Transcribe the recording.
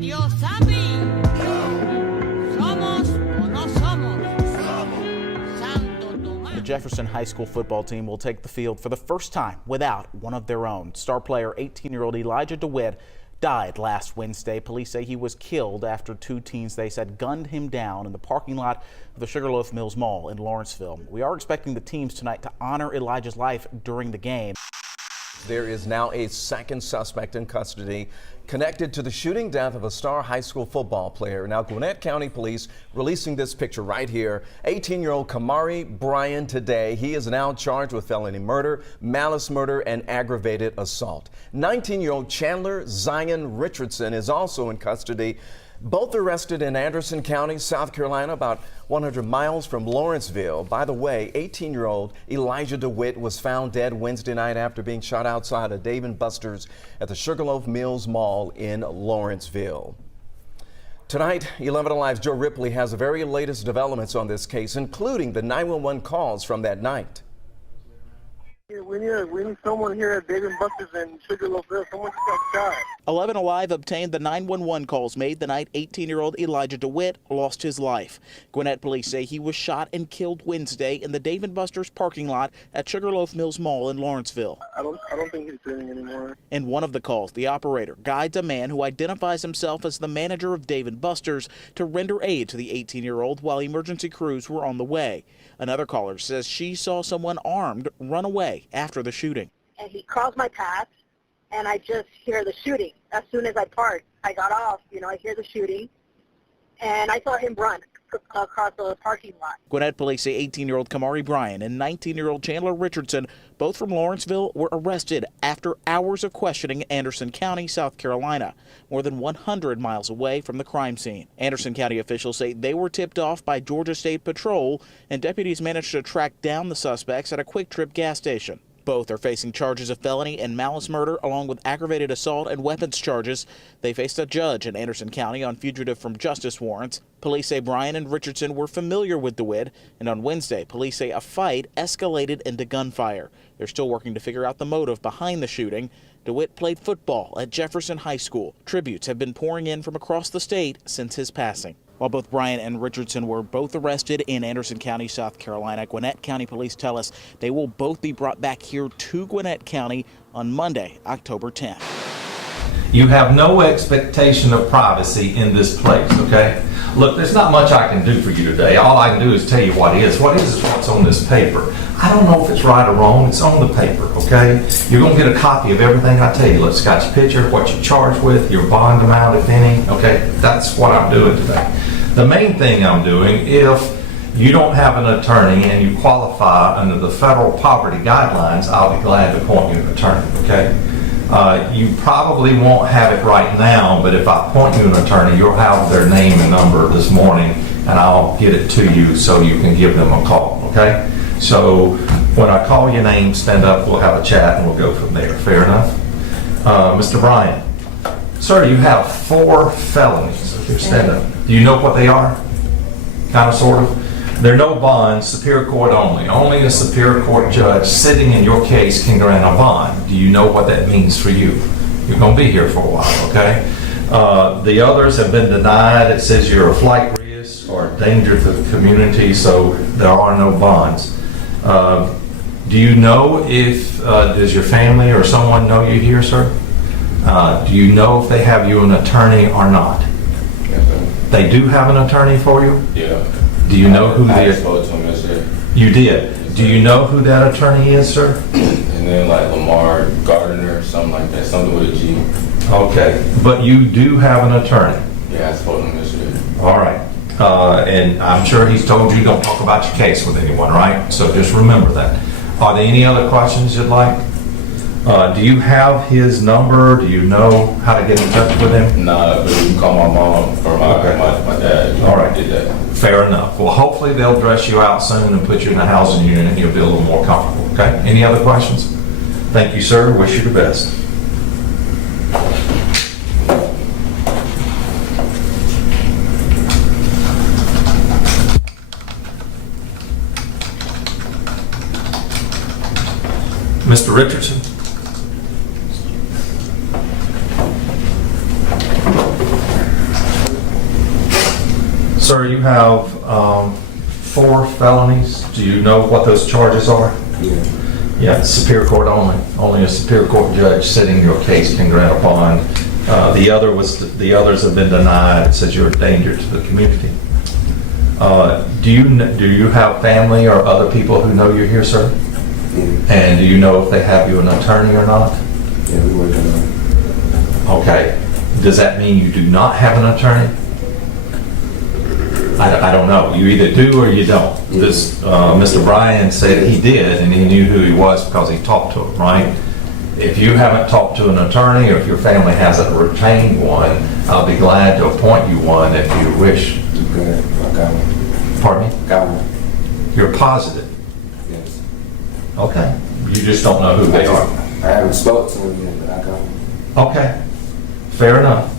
Dios a mí. Somos o no somos. Santo Tomás. The Jefferson High School football team will take the field for the first time without one of their own. Star player 18-year-old Elijah DeWitt died last Wednesday. Police say he was killed after two teens, they said, gunned him down in the parking lot of the Sugarloaf Mills Mall in Lawrenceville. We are expecting the teams tonight to honor Elijah's life during the game. There is now a second suspect in custody connected to the shooting death of a star high school football player. Now, Gwinnett County Police releasing this picture right here. 18-year-old Kamari Bryan today. He is now charged with felony murder, malice murder, and aggravated assault. 19-year-old Chandler Zion Richardson is also in custody. Both arrested in Anderson County, South Carolina, about 100 miles from Lawrenceville. By the way, 18-year-old Elijah DeWitt was found dead Wednesday night after being shot outside a Dave & Buster's at the Sugarloaf Mills Mall in Lawrenceville. Tonight, 11 Alive's Joe Ripley has the very latest developments on this case, including the 911 calls from that night. We need someone here at Dave & Buster's in Sugarloaf Mills. Someone just got shot. 11 Alive obtained the 911 calls made the night 18-year-old Elijah DeWitt lost his life. Gwinnett police say he was shot and killed Wednesday in the Dave & Buster's parking lot at Sugarloaf Mills Mall in Lawrenceville. I don't think he's breathing anymore. In one of the calls, the operator guides a man who identifies himself as the manager of Dave & Buster's to render aid to the 18-year-old while emergency crews were on the way. Another caller says she saw someone armed run away after the shooting. And he crossed my path, and I just hear the shooting. As soon as I parked, I got off, I hear the shooting, and I saw him run across the parking lot. Gwinnett police say 18-year-old Kamari Bryan and 19-year-old Chandler Richardson, both from Lawrenceville, were arrested after hours of questioning in Anderson County, South Carolina, more than 100 miles away from the crime scene. Anderson County officials say they were tipped off by Georgia State Patrol, and deputies managed to track down the suspects at a Quick Trip gas station. Both are facing charges of felony and malice murder, along with aggravated assault and weapons charges. They faced a judge in Anderson County on fugitive from justice warrants. Police say Bryan and Richardson were familiar with DeWitt, and on Wednesday, police say a fight escalated into gunfire. They're still working to figure out the motive behind the shooting. DeWitt played football at Jefferson High School. Tributes have been pouring in from across the state since his passing. While both Bryan and Richardson were both arrested in Anderson County, South Carolina, Gwinnett County police tell us they will both be brought back here to Gwinnett County on Monday, October 10th. You have no expectation of privacy in this place, okay? Look, there's not much I can do for you today. All I can do is tell you what is. What is what's on this paper. I don't know if it's right or wrong. It's on the paper, okay? You're going to get a copy of everything I tell you. Look, it's got your picture, what you're charged with, your bond amount, if any, okay? That's what I'm doing today. The main thing I'm doing, if you don't have an attorney and you qualify under the federal poverty guidelines, I'll be glad to appoint you an attorney, okay? You probably won't have it right now, but if I appoint you an attorney, you'll have their name and number this morning, and I'll get it to you so you can give them a call, okay? So when I call your name, stand up, we'll have a chat, and we'll go from there. Fair enough? Mr. Bryan, sir, you have 4 felonies. Stand up. Do you know what they are? Kind of, sort of? There are no bonds, Superior Court only. Only a Superior Court judge sitting in your case can grant a bond. Do you know what that means for you? You're going to be here for a while, okay? The others have been denied. It says you're a flight risk or a danger to the community, so there are no bonds. Do you know if, does your family or someone know you here, sir? Do you know if they have you an attorney or not? Yes, sir. They do have an attorney for you? Yeah. Do you know who I spoke to him yesterday. You did? Yes, do you know who that attorney is, sir? And then like Lamar Gardner, something like that, something with a G. Okay, but you do have an attorney? Yeah, I spoke to him yesterday. All right. And I'm sure he's told you don't talk about your case with anyone, right? So just remember that. Are there any other questions you'd like? Do you have his number? Do you know how to get in touch with him? Nah, but you can call my mom or my dad. All right. Did that. Fair enough. Well, hopefully they'll dress you out soon and put you in a housing unit and you'll be a little more comfortable, okay? Any other questions? Thank you, sir. Wish you the best. Mr. Richardson? Sir, you have 4 felonies. Do you know what those charges are? Yeah. Yeah, Superior Court only. Only a Superior Court judge sitting your case can grant a bond. The others have been denied. It says you're a danger to the community. Do you have family or other people who know you're here, sir? Yeah. And do you know if they have you an attorney or not? Yeah, we working on it. Okay. Does that mean you do not have an attorney? I don't know. You either do or you don't. This Mr. Bryan said he did, and he knew who he was because he talked to him, right? If you haven't talked to an attorney, or if your family hasn't retained one, I'll be glad to appoint you one if you wish. Good. I got one. Pardon me? Got one. You're positive? Yes. Okay. You just don't know who they are. I haven't spoken to him yet, but I got one. Okay. Fair enough.